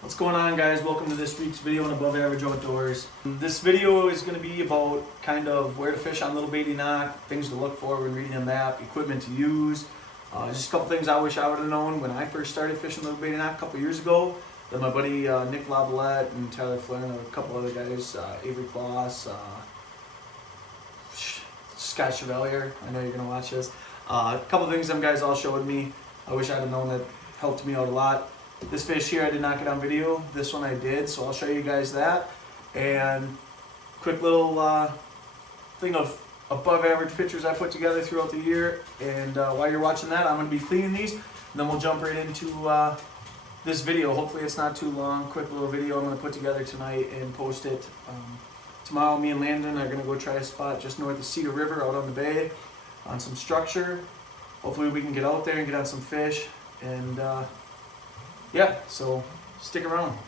What's going on, guys? Welcome to this week's video on Above Average Outdoors. This video is going to be about kind of where to fish on Little Baity Nock, things to look for when reading a map, equipment to use. Just a couple things I wish I would have known when I first started fishing Little Baity Nock a couple years ago. That my buddy Nick Lavalette and Tyler Flynn and a couple other guys, Avery Kloss, Scott Chevalier, I know you're going to watch this. A couple things them guys all showed me. I wish I'd have known that helped me out a lot. This fish here I did not get on video, this one I did, so I'll show you guys that. And quick little thing of above average pictures I put together throughout the year. And while you're watching that, I'm going to be cleaning these, and then we'll jump right into this video. Hopefully it's not too long, quick little video I'm going to put together tonight and post it. Tomorrow me and Landon are going to go try a spot just north of Cedar River out on the bay on some structure. Hopefully we can get out there and get on some fish. And yeah, so stick around.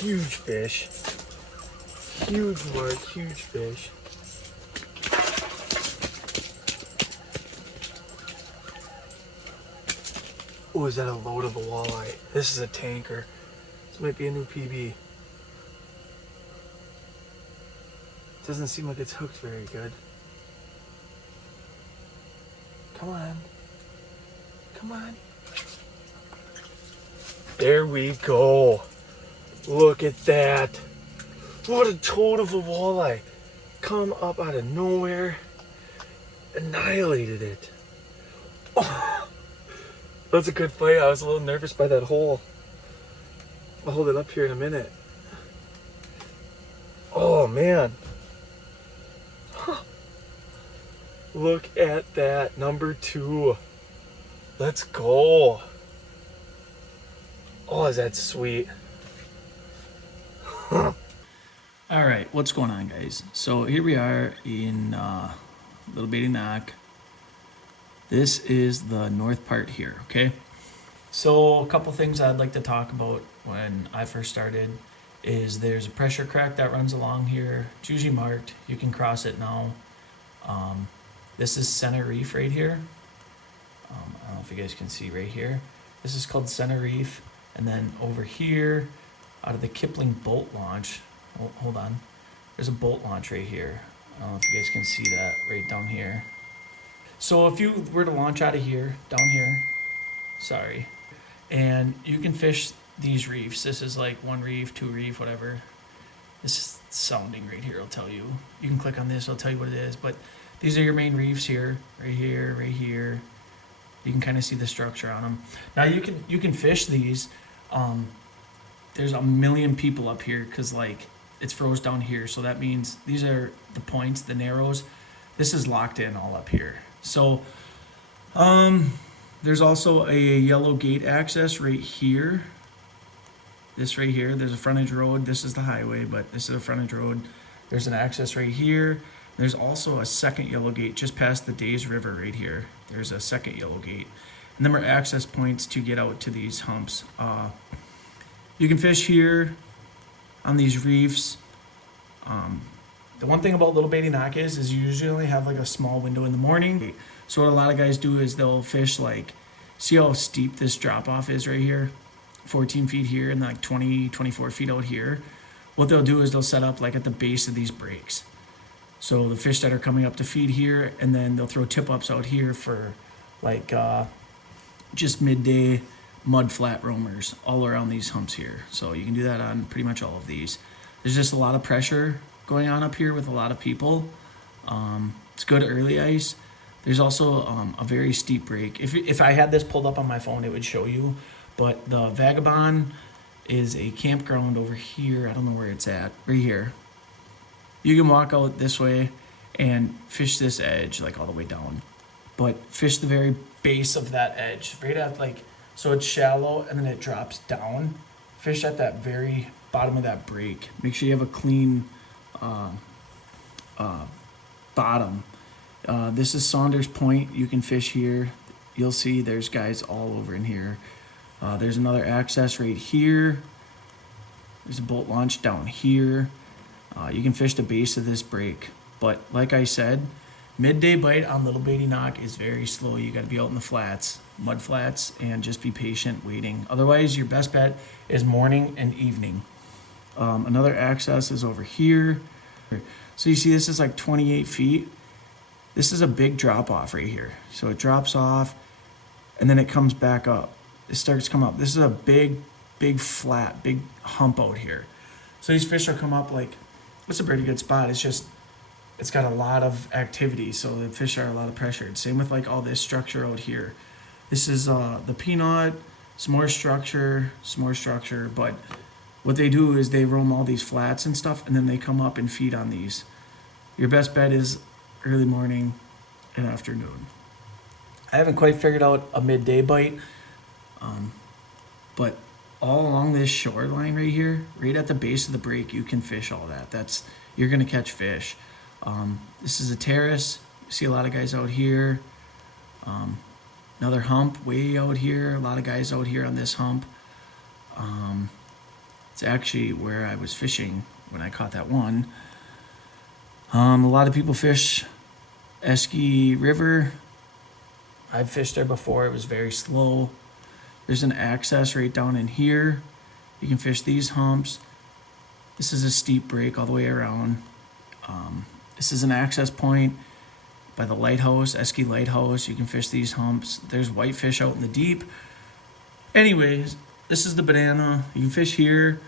Huge fish, huge mark, huge fish. Oh, is that a load of a walleye? This is a tanker. This might be a new PB. Doesn't seem like it's hooked very good. Come on. Come on. There we go. Look at that. What a toad of a walleye. Come up out of nowhere. Annihilated it. Oh, that's a good play. I was a little nervous by that hole. I'll hold it up here in a minute. Oh, man. Huh. Look at that. Number 2. Let's go. Oh, is that sweet. All right, what's going on, guys? So here we are in Little Baity Nock. This is the north part here, okay? So a couple things I'd like to talk about when I first started is there's a pressure crack that runs along here. It's usually marked. You can cross it now. This is Center Reef right here. I don't know if you guys can see right here. This is called Center Reef. And then over here, out of the Kipling boat launch, hold on, there's a boat launch right here. I don't know if you guys can see that right down here. So if you were to launch out of here, down here, sorry, and you can fish these reefs. This is like 1 reef, 2 reef, whatever. This is sounding right here, I'll tell you. You can click on this, I'll tell you what it is. But these are your main reefs here, right here, right here. You can kind of see the structure on them. Now you can fish these. There's a million people up here because like it's froze down here, so that means these are the points, the narrows. This is locked in all up here. So there's also a yellow gate access right here. This right here, there's a frontage road. This is the highway, but this is a frontage road. There's an access right here. There's also a second yellow gate just past the Days River right here. There's a second yellow gate. And then are access points to get out to these humps. You can fish here on these reefs. The one thing about Little Baity Nock is you usually only have like a small window in the morning. So what a lot of guys do is they'll fish like, see how steep this drop off is right here? 14 feet here and like 20, 24 feet out here. What they'll do is they'll set up like at the base of these breaks. So the fish that are coming up to feed here, and then they'll throw tip ups out here for like just midday mud flat roamers all around these humps here. So you can do that on pretty much all of these. There's just a lot of pressure going on up here with a lot of people. It's good early ice. There's also a very steep break. If I had this pulled up on my phone, it would show you. But the Vagabond is a campground over here. I don't know where it's at. Right here. You can walk out this way and fish this edge like all the way down. But fish the very base of that edge. Right at like, so it's shallow and then it drops down. Fish at that very bottom of that break. Make sure you have a clean bottom. This is Saunders Point. You can fish here. You'll see there's guys all over in here. There's another access right here. There's a boat launch down here. You can fish the base of this break. But like I said, midday bite on little baity knock is very slow. You got to be out in the flats, mud flats, and just be patient waiting. Otherwise, your best bet is morning and evening. Another access is over here. So you see this is like 28 feet. This is a big drop off right here. So it drops off and then it comes back up. It starts to come up. This is a big flat, big hump out here. So these fish will come up like, it's a pretty good spot. It's just, it's got a lot of activity. So the fish are a lot of pressured. Same with like all this structure out here. This is the peanut, some more structure, but what they do is they roam all these flats and stuff, and then they come up and feed on these. Your best bet is early morning and afternoon. I haven't quite figured out a midday bite, but all along this shoreline right here, right at the base of the break, you can fish all that. You're gonna catch fish. This is a terrace. You see a lot of guys out here. Another hump way out here. A lot of guys out here on this hump. It's actually where I was fishing when I caught that one. A lot of people fish Eski River. I've fished there before. It was very slow. There's an access right down in here. You can fish these humps. This is a steep break all the way around. This is an access point by the lighthouse, Eski Lighthouse. You can fish these humps. There's whitefish out in the deep. Anyways, this is the banana. You can fish here.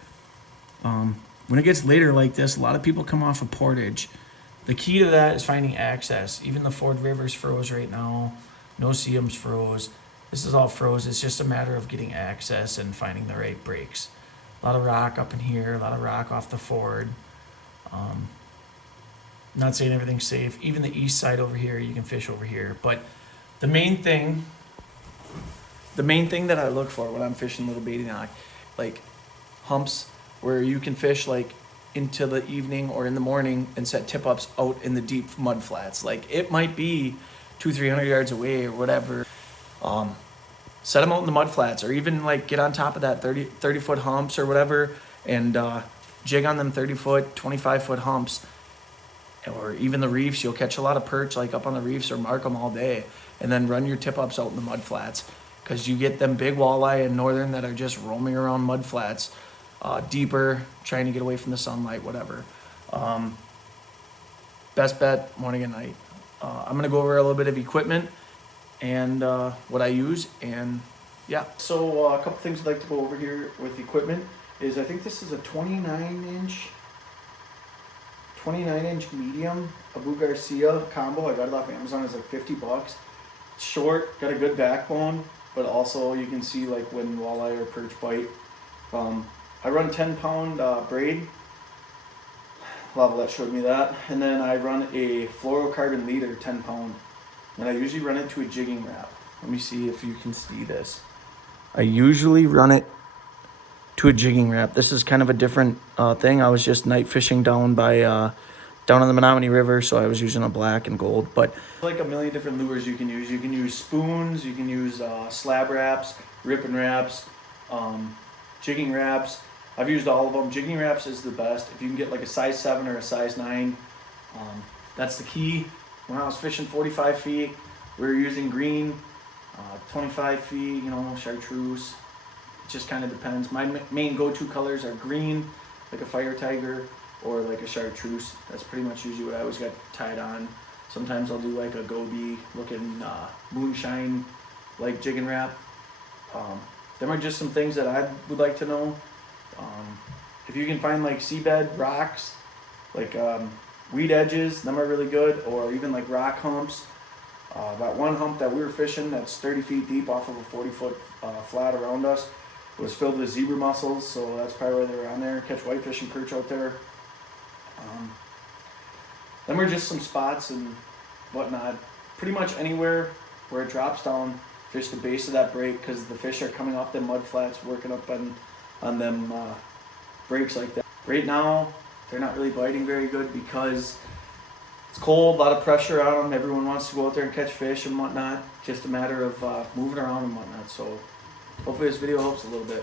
When it gets later like this, a lot of people come off of portage. The key to that is finding access. Even the Ford River's froze right now. No Seam's froze. This is all froze. It's just a matter of getting access and finding the right breaks. A lot of rock up in here. A lot of rock off the Ford. Not saying everything's safe. Even the east side over here, you can fish over here. But the main thing that I look for when I'm fishing little baity knock, like humps where you can fish like into the evening or in the morning and set tip ups out in the deep mud flats. Like it might be 200-300 yards away or whatever. Set them out in the mud flats, or even like get on top of that 30 foot humps or whatever, and jig on them 30 foot, 25 foot humps. Or even the reefs. You'll catch a lot of perch like up on the reefs, or mark them all day, and then run your tip ups out in the mud flats, because you get them big walleye in northern that are just roaming around mud flats, deeper, trying to get away from the sunlight, whatever. Best bet, morning and night. I'm gonna go over a little bit of equipment and what I use, and yeah. So a couple things I'd like to go over here with equipment is, I think this is a 29 inch medium Abu Garcia combo. I got it off Amazon. It's like $50. It's short, got a good backbone, but also you can see like when walleye or perch bite. I run 10-pound braid. Lavalette showed me that. And then I run a fluorocarbon leader 10-pound. And I usually run it to a jigging wrap. Let me see if you can see this. I usually run it to a jigging wrap. This is kind of a different thing. I was just night fishing down by down on the Menominee River, so I was using a black and gold. But like a million different lures you can use. You can use spoons, you can use slab wraps, ripping wraps, jigging wraps. I've used all of them. Jigging wraps is the best. If you can get like a size 7 or a size 9, that's the key. When I was fishing 45 feet, we were using green, 25 feet, chartreuse. It just kind of depends. My main go-to colors are green, like a fire tiger, or like a chartreuse. That's pretty much usually what I always got tied on. Sometimes I'll do like a goby looking moonshine like jigging wrap. Them are just some things that I would like to know. If you can find like seabed rocks, like weed edges, them are really good, or even like rock humps. That one hump that we were fishing that's 30 feet deep off of a 40-foot flat around us was filled with zebra mussels, so that's probably why they were on there. Catch whitefish and perch out there. Them are just some spots and whatnot. Pretty much anywhere where it drops down, fish the base of that break, because the fish are coming off them mud flats, working up on them breaks like that. Right now, they're not really biting very good because it's cold, a lot of pressure on them. Everyone wants to go out there and catch fish and whatnot. Just a matter of moving around and whatnot. So hopefully this video helps a little bit.